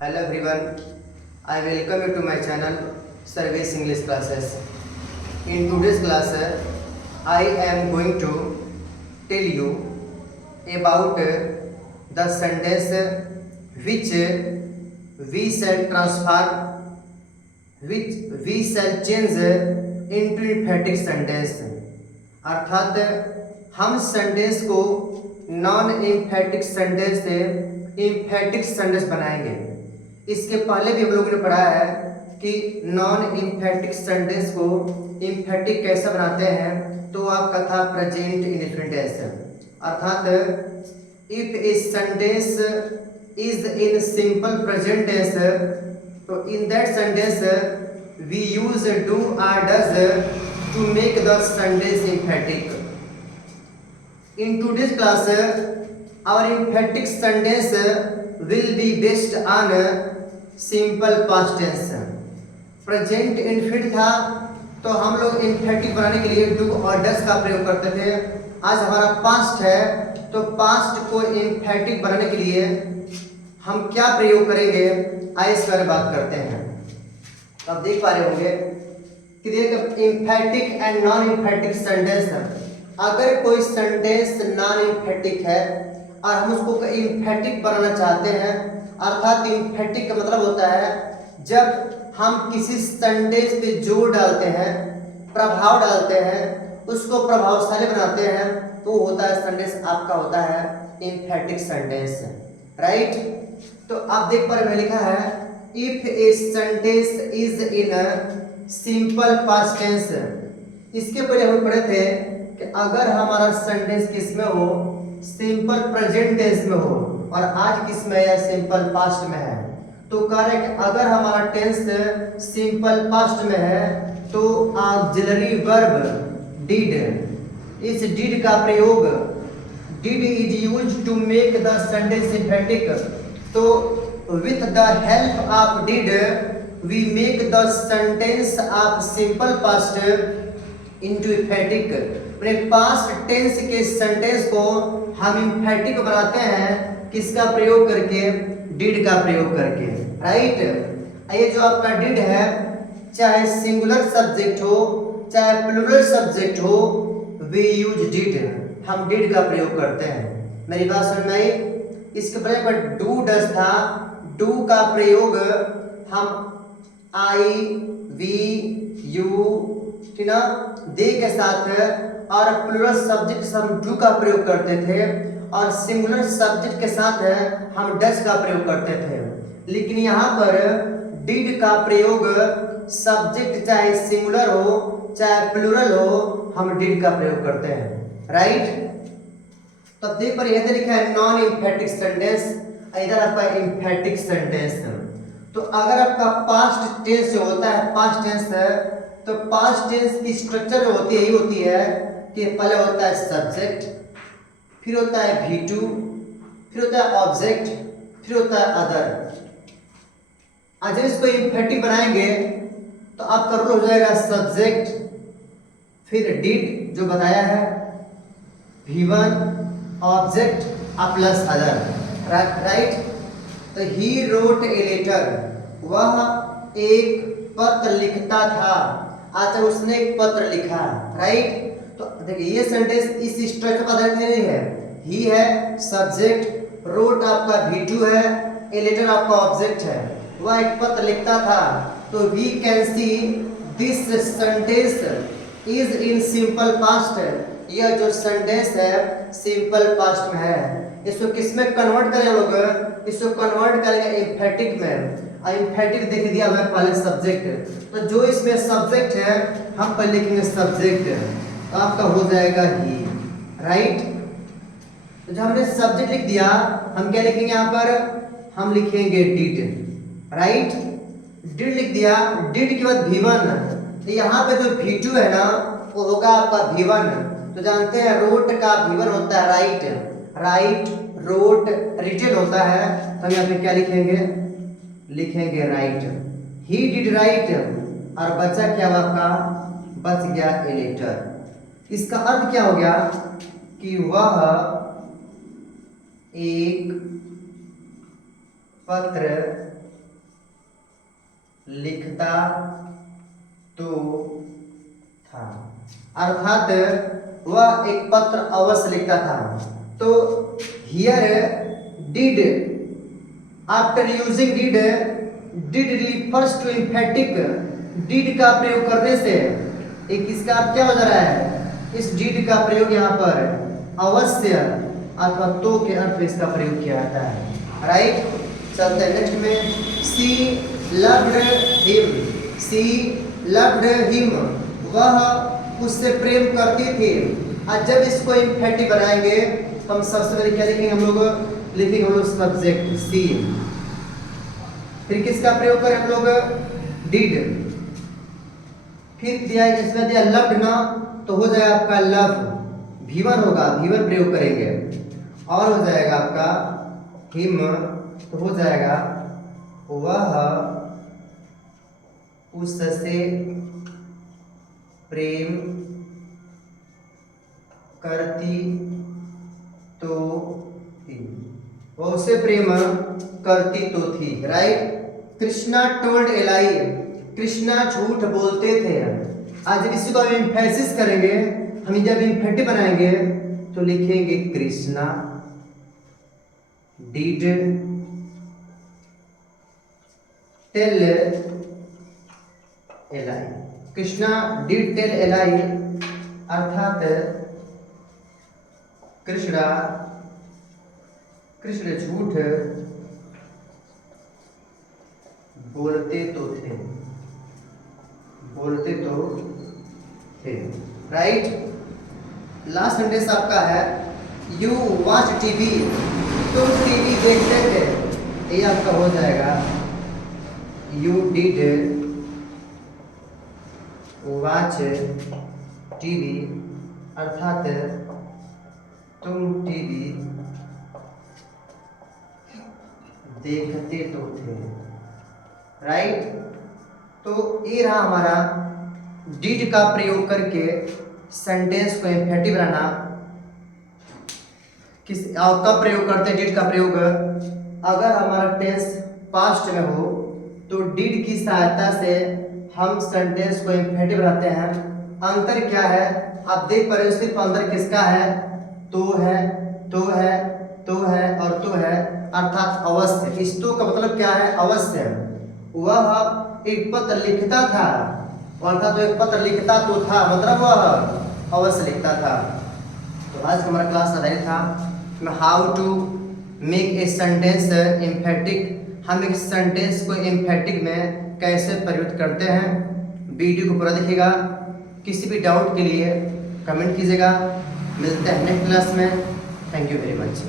Hello everyone, I welcome you to my channel Service English Classes. In today's class, I am going to tell you about the sentence which we shall transform, which we shall change into emphatic sentence. अर्थात हम sentence को non emphatic sentence से emphatic sentence बनाएंगे। इसके पहले भी हम लोगों ने पढ़ा है कि नॉन एम्फेटिक सेंटेंस को एम्फेटिक कैसे बनाते हैं, तो आपका था प्रेजेंट इंडेफिनिट टेंस। अर्थात if a sentence is in simple present tense, तो in that sentence we use do और does to make the sentence emphatic. In today's class, our emphatic sentence will be based on simple past tense. Present infinite था तो हम लोग emphatic बनाने के लिए do और does का प्रयोग करते थे। आज हमारा past है तो past को emphatic बनाने के लिए हम क्या प्रयोग करेंगे, आइए इस बारे में बात करते हैं। अब देख पा रहे होंगे कि emphatic and non emphatic sentence है। अगर कोई सेंटेंस नॉन एम्फेटिक है और हम उसको एम्फेटिक बनाना चाहते हैं, अर्थात एम्फेटिक का मतलब होता है जब हम किसी सेंटेंस पे जोर डालते हैं, प्रभाव डालते हैं, उसको प्रभावशाली बनाते हैं, तो होता है सेंटेंस आपका होता है एम्फेटिक सेंटेंस, राइट। तो आप देख पा रहे हैं लिखा है if a sentence is in simple past tense. इसके पहले हम पढ़े थे कि अगर हमारा सेंटेंस किस में हो, सिंपल प्रेजेंट टेंस में हो, और आज किस में है, सिंपल पास्ट में है। तो कह रहे कि अगर हमारा टेंस सिंपल पास्ट में है तो ऑक्सिलरी वर्ब डिड, इस डिड का प्रयोग, did is used to make the sentence emphatic. तो with the help of did we make the sentence of simple past into emphatic। मैंने past tense के sentence को हम emphatic बनाते हैं किसका प्रयोग करके, did का प्रयोग करके, राइट। ये जो आपका did है, चाहे सिंगुलर सब्जेक्ट हो चाहे प्लूरल सब्जेक्ट हो, we use did, हम did का प्रयोग करते हैं। मेरी बात समझ में आई। इसके पहले पर do does था, do का प्रयोग हम आई वी यू ठीक ना दे के साथ है, और प्लूरल सब्जेक्ट से हम डू का प्रयोग करते थे, और सिंगुलर सब्जेक्ट के साथ है हम डज का प्रयोग करते थे। लेकिन यहाँ पर डिड का प्रयोग सब्जेक्ट चाहे सिंगुलर हो चाहे प्लूरल हो, हम डिड का प्रयोग करते हैं, राइट। तो देख पर यह लिखा है नॉन एम्फेटिक सेंटेंस, इधर आपका एम्फेटिक सेंटेंस। तो अगर आपका पास्ट टेंस जो होता है, पास्ट टेंस है, तो पास्ट टेंस की स्ट्रक्चर जो होती है यही होती है कि पहले होता है सब्जेक्ट, फिर होता है V2, फिर होता है ऑब्जेक्ट, फिर होता है अदर। आज जब इसको एम्फेटिक बनाएंगे तो आपका रूल हो जाएगा सब्जेक्ट, फिर डिड जो बताया है, V1 object plus other, right. तो ही रोट ए लेटर, वह एक पत्र लिखता था। अच्छा, उसने एक पत्र लिखा, राइट। तो देखिए ये सेंटेंस इस स्ट्रक्चर का आधार नहीं है, ही है सब्जेक्ट, रोट आपका V2 है, ए लेटर आपका ऑब्जेक्ट है, वह एक पत्र लिखता था। तो we can see this sentence is in simple past. यह जो सेंटेंस है सिंपल पास्ट में है। इसको किस में कन्वर्ट करें लोग, इसको कन्वर्ट करेंगे एम्फेटिक में। एम्फेटिक देख दिया मैं पहले सब्जेक्ट, तो जो इसमें सब्जेक्ट है हम पहले लिखेंगे सब्जेक्ट, तो आपका हो जाएगा ही, राइट। तो जब हमने सब्जेक्ट लिख दिया, हम क्या लिखेंगे यहाँ पर, हम लिखेंगे डिड, राइट। डिड लिख दिया, डिड के बाद V1, तो यहाँ पे जो V2 है ना वो होगा आपका V1। तो जानते हैं रोट का V1 होता है राइट, राइट रोट रिटन होता है, तो हम यहाँ पे क्या लिखेंगे, लिखेंगे राइट। ही डिड राइट, और बचा क्या आपका, बच गया ए लेटर। इसका अर्थ क्या हो गया कि वह एक पत्र लिखता तो था, अर्थात वह एक पत्र अवश्य लिखता था। तो here did, after using did refers to emphatic, did का प्रयोग करने से एक इसका अर्थ क्या हो जा रहा है, इस डिड का प्रयोग यहाँ पर अवश्य अथवा तो के अर्थ में इसका प्रयोग किया जाता है। राइट, चलते हैं नेक्स्ट में। सी लव्ड हिम, वह उससे प्रेम करती थी। आज जब इसको इम्फेटिव बनाएंगे तो हम सबसे पहले क्या लिखेंगे, हम लोग लिखेंगे हम लोग सब्जेक्ट सी, फिर किसका प्रयोग करें हम लोग, डिड, फिर दिया इसमें दिया लव्ड ना, तो हो जाएगा आपका लव, V1 होगा, V1 प्रयोग करेंगे, और हो जाएगा आपका हिम, तो हो जाएगा वह उससे प्रेम करती तो थी, वह उससे प्रेम करती तो थी। Right, Krishna told ally, Krishna झूठ बोलते थे। आज जब इसी को हम एम्फेसिस करेंगे, हम जब इम्फेटिव बनाएंगे तो लिखेंगे Krishna did tell a lie, Krishna did tell a lie, अर्थात कृष्ण झूठ बोलते तो थे। राइट, लास्ट सेंटेंस आपका है यू वॉच टीवी, तुम टीवी देखते थे, ये आपका हो जाएगा यू डिड वॉच टीवी, अर्थात तुम टीवी देखते तो थे। राइट, तो ये रहा हमारा डिड का प्रयोग करके सेंटेंस को इम्फेटिव बनाना। किस कब प्रयोग करते हैं डिड का प्रयोग, अगर हमारा टेंस पास्ट में हो तो डिड की सहायता से हम सेंटेंस को इम्फेटिव बनाते हैं। अंतर क्या है आप देख पा रहे हो, सिर्फ अंतर किसका है, तो है और तो है, अर्थात अवश्य। इस तो का मतलब क्या है, अवश्य। वह एक पत्र लिखता था, अर्थात एक पत्र लिखता तो था, मतलब वह अवश्य लिखता था। तो आज हमारा क्लास आधारित था how to make a sentence emphatic, हम एक सेंटेंस को एम्फेटिक में कैसे प्रयुक्त करते हैं। वीडियो को पूरा देखिएगा, किसी भी डाउट के लिए कमेंट कीजिएगा। मिलते हैं नेक्स्ट क्लास में। Thank you very much.